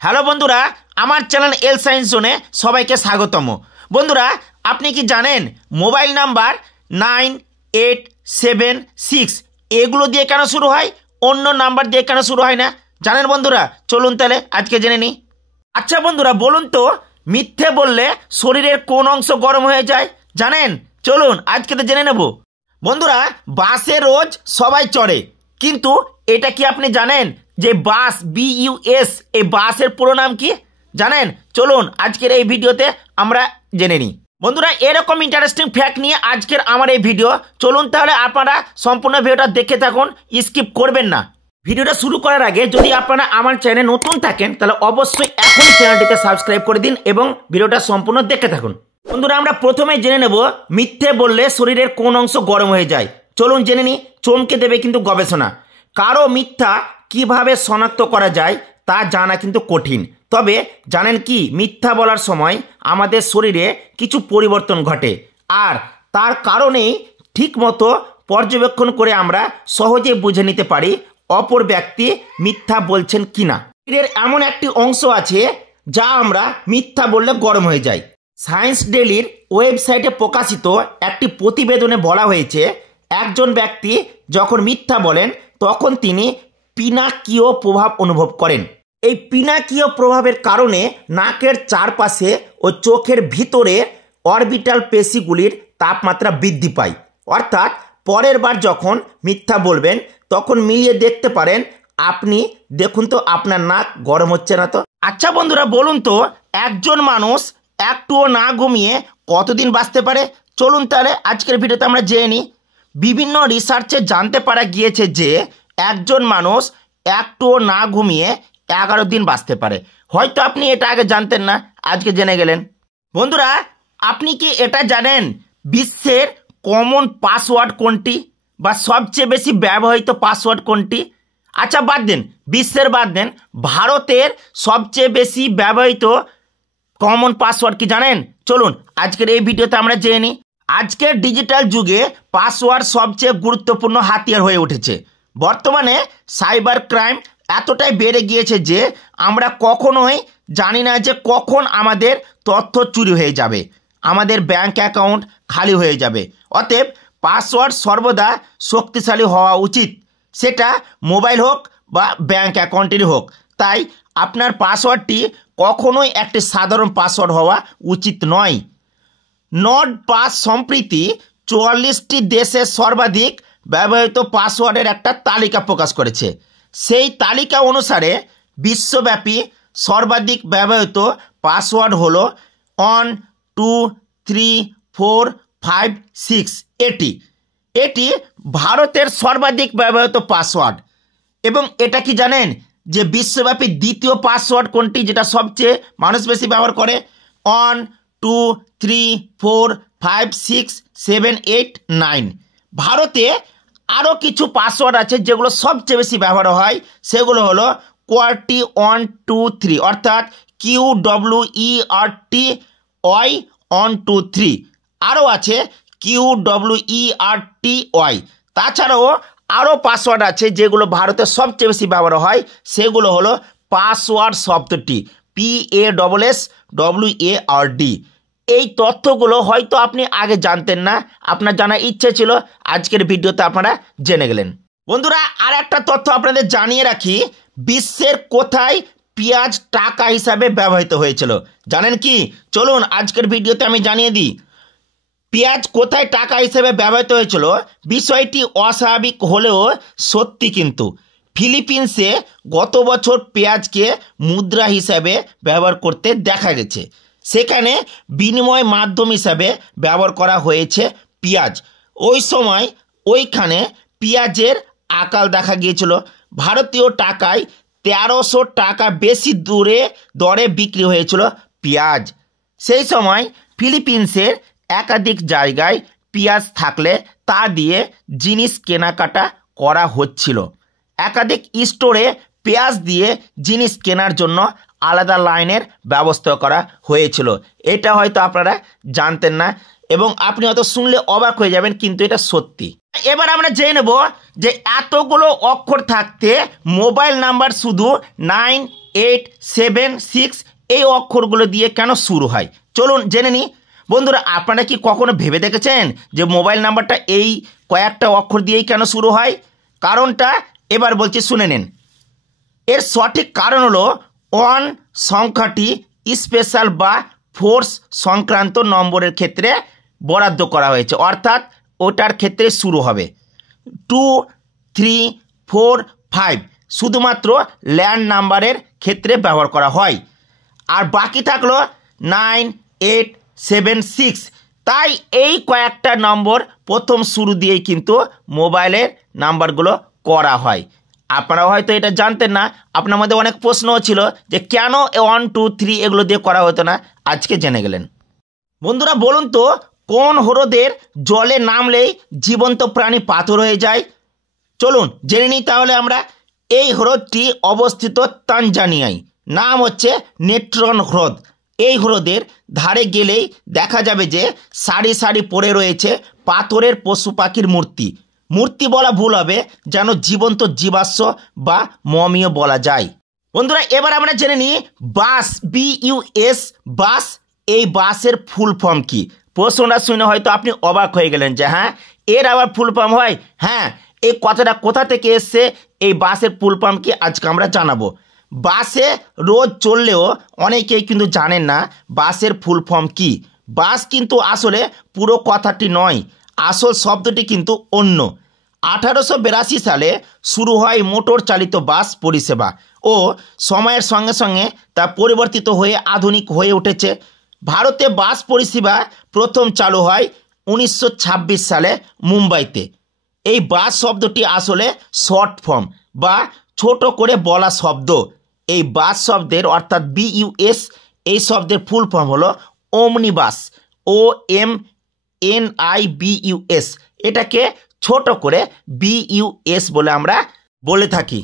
Hello বন্ধুরা, আমার channel এল science জোনে সবাইকে স্বাগতম। বন্ধুরা, আপনি কি জানেন মোবাইল নাম্বার 9876 এগুলো দিয়ে কেন শুরু হয়, অন্য নাম্বার দিয়ে কেন শুরু হয় না? জানেন বন্ধুরা? চলুন তাহলে আজকে জেনে নিই। আচ্ছা বন্ধুরা, বলুন তো মিথ্যে বললে শরীরের কোন অংশ গরম হয়ে যায়? জানেন? চলুন আজকে তো জেনে নেব। বন্ধুরা, বাসে রোজ সবাই চড়ে, কিন্তু এটা কি আপনি জানেন যে বাস BUS এই বাসের পুরো নাম কি? জানেন? চলুন আজকের এই ভিডিওতে আমরা জেনে নিই। বন্ধুরা, এরকম ইন্টারেস্টিং ফ্যাক্ট নিয়ে আজকের আমার এই ভিডিও। চলুন তাহলে আপনারা সম্পূর্ণ ভিডিওটা দেখে থাকুন, স্কিপ করবেন না। ভিডিওটা শুরু করার আগে যদি আপনারা আমার চ্যানেলে নতুন থাকেন তাহলে অবশ্যই এখন চ্যানেলটিতে সাবস্ক্রাইব করে দিন এবং ভিডিওটা সম্পূর্ণ দেখে থাকুন। বন্ধুরা, আমরা প্রথমে জেনে নেব মিথ্যে বললে শরীরের কোন অংশ গরম হয়ে যায়। চলুন জেনে নিই। চমকে দেবে কিন্তু গবেষণা। কারো মিথ্যা কিভাবে শনাক্ত করা যায় তা জানা কিন্তু কঠিন, তবে জানেন কি মিথ্যা বলার সময় আমাদের শরীরে কিছু পরিবর্তন ঘটে, আর তার কারণেই ঠিকমতো পর্যবেক্ষণ করে আমরা সহজে বুঝে নিতে পারি অপর ব্যক্তি মিথ্যা বলছেন কিনা। শরীরের এমন একটি অংশ আছে যা আমরা মিথ্যা বললে গরম হয়ে যায়। সায়েন্স ডেইলির ওয়েবসাইটে প্রকাশিত একটি প্রতিবেদনে বলা হয়েছে, একজন ব্যক্তি যখন মিথ্যা বলেন তখন তিনি পিনাকীয় প্রভাব অনুভব করেন। এই পিনাকীয় প্রভাবের কারণে নাকের চারপাশে ও চোখের ভিতরে অরবিটাল পেশিগুলির তাপমাত্রা বৃদ্ধি পায়। অর্থাৎ পরের বার যখন মিথ্যা বলবেন তখন মিলিয়ে দেখতে পারেন, আপনি দেখুন তো আপনার নাক গরম হচ্ছে না তো। আচ্ছা বন্ধুরা, বলুন তো একজন মানুষ একটুও না ঘুমিয়ে কতদিন বাঁচতে পারে? চলুন তাহলে আজকের ভিডিওতে আমরা জেনে নিই। বিভিন্ন রিসার্চে জানতে পারা গিয়েছে যে একজন মানুষ একটুও না ঘুমিয়ে 11 দিন বাঁচতে পারে। হয়তো আপনি এটা আগে জানতেন না, আজকে জেনে গেলেন। বন্ধুরা, আপনি কি এটা জানেন বিশ্বের কমন পাসওয়ার্ড কোনটি, বা সবচেয়ে বেশি ব্যবহৃত পাসওয়ার্ড কোনটি? আচ্ছা বাদ দেন, বিশ্বের বাদ দেন, ভারতের সবচেয়ে বেশি ব্যবহৃত কমন পাসওয়ার্ড কি জানেন? চলুন আজকের এই ভিডিওতে আমরা জেনে নিই। আজকের ডিজিটাল যুগে পাসওয়ার্ড সবচেয়ে গুরুত্বপূর্ণ হাতিয়ার হয়ে উঠেছে। বর্তমানে সাইবার ক্রাইম এতটাই বেড়ে গিয়েছে যে আমরা কখনোই জানি না যে কখন আমাদের তথ্য চুরি হয়ে যাবে, আমাদের ব্যাংক অ্যাকাউন্ট খালি হয়ে যাবে। অতএব পাসওয়ার্ড সর্বদা শক্তিশালী হওয়া উচিত, সেটা মোবাইল হোক বা ব্যাংক অ্যাকাউন্টেরই হোক। তাই আপনার পাসওয়ার্ডটি কখনোই একটি সাধারণ পাসওয়ার্ড হওয়া উচিত নয়। নর্ড পাস সম্প্রতি 44টি দেশের সর্বাধিক ব্যবহৃত পাসওয়ার্ডের একটা তালিকা প্রকাশ করেছে। সেই তালিকা অনুসারে বিশ্বব্যাপী সর্বাধিক ব্যবহৃত পাসওয়ার্ড হলো 1 2 3 4 5 6। এটি ভারতের সর্বাধিক ব্যবহৃত পাসওয়ার্ড। এবং এটা কি জানেন যে বিশ্বব্যাপী দ্বিতীয় পাসওয়ার্ড কোনটি, যেটা সবচেয়ে মানুষ বেশি ব্যবহার করে? 1 2 3 4 5 6 7 8 9। ভারতে আরও কিছু পাসওয়ার্ড আছে যেগুলো সবচেয়ে বেশি ব্যবহার হয়, সেগুলো হলো QWERTY 1 2 3, অর্থাৎ QWERTY 1 2 3। আরও আছে QWERTY। তাছাড়াও আরও পাসওয়ার্ড আছে যেগুলো ভারতে সবচেয়ে বেশি ব্যবহার হয়, সেগুলো হলো পাসওয়ার্ড শব্দটি PASSWARD। এই তথ্যগুলো হয়তো আপনি আগে জানতেন না, আপনার জানার ইচ্ছে ছিল, আজকের ভিডিওতে আপনারা জেনে গেলেন। বন্ধুরা, আর একটা তথ্য আপনাদের জানিয়ে রাখি, বিশ্বের কোথায় পেঁয়াজ টাকা হিসাবে ব্যবহৃত হয়েছিল? জানেন কি? চলুন আজকের ভিডিওতে আমি জানিয়ে দিই পেঁয়াজ কোথায় টাকা হিসেবে ব্যবহৃত হয়েছিল। বিষয়টি অস্বাভাবিক হলেও সত্যি, কিন্তু ফিলিপিন্সে গত বছর পেঁয়াজকে মুদ্রা হিসাবে ব্যবহার করতে দেখা গেছে। সেখানে বিনিময় মাধ্যম হিসাবে ব্যবহার করা হয়েছে পেঁয়াজ। ওই সময় ওইখানে পেঁয়াজের আকাল দেখা গিয়েছিল। ভারতীয় টাকায় 1300 টাকা বেশি দরে বিক্রি হয়েছিল পেঁয়াজ। সেই সময় ফিলিপিন্সের একাধিক জায়গায় পেঁয়াজ থাকলে তা দিয়ে জিনিস কেনাকাটা করা হচ্ছিল। একাধিক স্টোরে পেঁয়াজ দিয়ে জিনিস কেনার জন্য আলাদা লাইনের ব্যবস্থা করা হয়েছিল। এটা হয়তো আপনারা জানতেন না এবং আপনি হয়তো শুনলে অবাক হয়ে যাবেন, কিন্তু এটা সত্যি। এবার আমরা জেনে নেব যে এতগুলো অক্ষর থাকতে মোবাইল নাম্বার শুধু 9 9876 এই অক্ষরগুলো দিয়ে কেন শুরু হয় চলুন জেনে নিই। বন্ধুরা, আপনারা কি কখনো ভেবে দেখেছেন যে মোবাইল নাম্বারটা এই কয়েকটা অক্ষর দিয়েই কেন শুরু হয়? কারণটা এবার বলছি, শুনে নিন। এর সঠিক কারণ হলো 1 সংখ্যাটি স্পেশাল বা ফোর্স সংক্রান্ত নম্বরের ক্ষেত্রে বরাদ্দ করা হয়েছে, অর্থাৎ ওটার ক্ষেত্রে শুরু হবে। 2, 3, 4, 5 শুধুমাত্র ল্যান্ড নাম্বারের ক্ষেত্রে ব্যবহার করা হয়, আর বাকি থাকলো 9, 8, 7, 6। তাই এই কয়েকটা নম্বর প্রথম শুরু দিয়েই কিন্তু মোবাইলের নাম্বারগুলো করা হয়। আপনারা হয়তো এটা জানতেন না, আপনার মধ্যে অনেক প্রশ্নও ছিল যে কেন 1, 2, 3 এগুলো দিয়ে করা হতো না, আজকে জেনে গেলেন। বন্ধুরা বলুন তো, কোন হ্রদের জলে নামলেই জীবন্ত প্রাণী পাথর হয়ে যায়? চলুন জেনে নিই তাহলে আমরা। এই হ্রদটি অবস্থিত তানজানিয়ায়, নাম হচ্ছে নেত্রন হ্রদ। এই হ্রদের ধারে গেলেই দেখা যাবে যে সারি সারি পড়ে রয়েছে পাথরের পশু পাখির মূর্তি। মূর্তি বলা ভুল হবে, যেন জীবন্ত জীবাশ্ম বা মমিও বলা যায়। বন্ধুরা এবার আমরা জেনে নিই বাস, BUS, বাস, এই বাসের ফুল ফর্ম কি? প্রশ্নটা শুনে হয়তো আপনি অবাক হয়ে গেলেন যে হ্যাঁ, এর আবার ফুল ফর্ম হয়? হ্যাঁ, এই কথাটা কোথা থেকে এসছে, এই বাসের ফুল ফর্ম কি আজকে আমরা জানাবো। বাসে রোজ চললেও অনেকেই কিন্তু জানেন না বাসের ফুল ফর্ম কি। বাস কিন্তু আসলে পুরো কথাটি নয়, আসল শব্দটি কিন্তু অন্য। 1882 সালে শুরু হয় মোটর চালিত বাস পরিষেবা ও সময়ের সঙ্গে সঙ্গে তা পরিবর্তিত হয়ে আধুনিক হয়ে উঠেছে। ভারতে বাস পরিষেবা প্রথম চালু হয় 1926 সালে মুম্বাইতে। এই বাস শব্দটি আসলে শর্ট ফর্ম বা ছোট করে বলা শব্দ। এই বাস শব্দের অর্থাৎ BUS, এই শব্দের ফুল ফর্ম হলো ওমনিবাস, OMNIBUS। এটাকে ছোট করে BUS বলে আমরা বলে থাকি।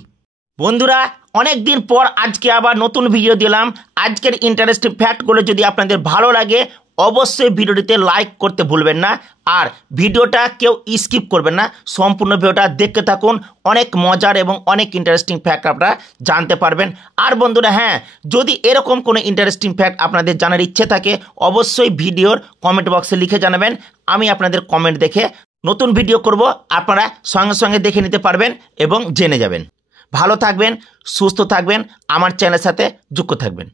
বন্ধুরা অনেক দিন পর আজকে আবার নতুন ভিডিও দিলাম। আজকের ইন্টারেস্টিং ফ্যাক্টগুলো যদি আপনাদের ভালো লাগে অবশ্যই ভিডিওটিতে লাইক করতে ভুলবেন না, আর ভিডিওটা কেউ স্কিপ করবেন না, সম্পূর্ণ ভিডিওটা দেখতে থাকুন। অনেক মজার এবং অনেক ইন্টারেস্টিং ফ্যাক্ট আপনারা জানতে পারবেন। আর বন্ধুরা হ্যাঁ, যদি এরকম কোনো ইন্টারেস্টিং ফ্যাক্ট আপনাদের জানার ইচ্ছে থাকে অবশ্যই ভিডিওর কমেন্ট বক্সে লিখে জানাবেন। আমি আপনাদের কমেন্ট দেখে নতুন ভিডিও করব, আপনারা সঙ্গে সঙ্গে দেখে নিতে পারবেন এবং জেনে যাবেন। ভালো থাকবেন, সুস্থ থাকবেন, আমার চ্যানেলের সাথে যুক্ত থাকবেন।